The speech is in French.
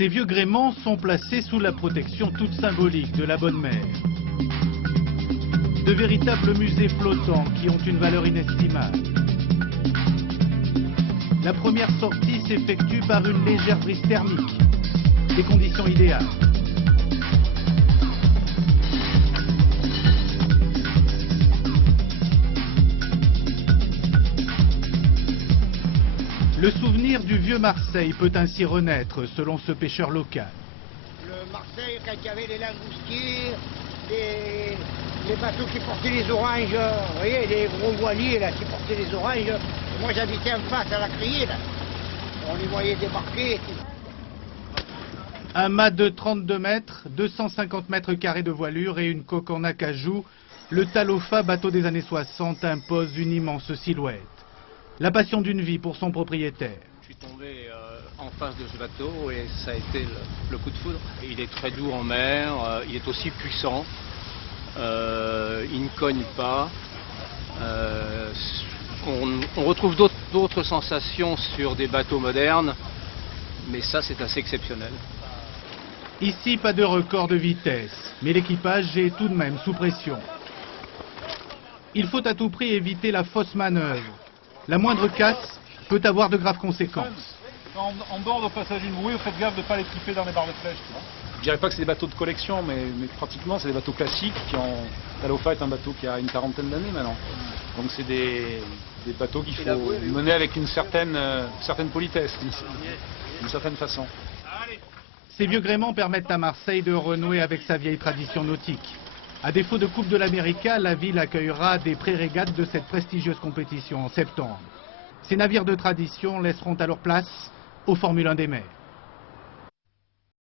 Ces vieux gréements sont placés sous la protection toute symbolique de la bonne mère. De véritables musées flottants qui ont une valeur inestimable. La première sortie s'effectue par une légère brise thermique. Des conditions idéales. Le souvenir du vieux Marseille peut ainsi renaître, selon ce pêcheur local. Le Marseille, quand il y avait les langoustiers, les bateaux qui portaient les oranges, vous voyez, les gros voiliers là, qui portaient les oranges. Moi j'habitais en face à la criée, là. On les voyait débarquer. Un mât de 32 mètres, 250 mètres carrés de voilure et une coque en acajou, le Talofa, bateau des années 60, impose une immense silhouette. La passion d'une vie pour son propriétaire. Je suis tombé en face de ce bateau et ça a été le coup de foudre. Il est très doux en mer, il est aussi puissant, il ne cogne pas. On retrouve d'autres sensations sur des bateaux modernes, mais ça c'est assez exceptionnel. Ici, pas de record de vitesse, mais l'équipage est tout de même sous pression. Il faut à tout prix éviter la fausse manœuvre. La moindre casse peut avoir de graves conséquences. Quand on borde au passage d'une bouée, vous faites gaffe de ne pas les triper dans les barres de flèche. Je dirais pas que c'est des bateaux de collection, mais pratiquement c'est des bateaux classiques Talofa est un bateau qui a une quarantaine d'années maintenant. Donc c'est des bateaux qu'il faut mener avec une certaine politesse, d'une certaine façon. Ces vieux gréements permettent à Marseille de renouer avec sa vieille tradition nautique. À défaut de Coupe de l'América, la ville accueillera des pré-régates de cette prestigieuse compétition en septembre. Ces navires de tradition laisseront alors place aux Formule 1 des mers.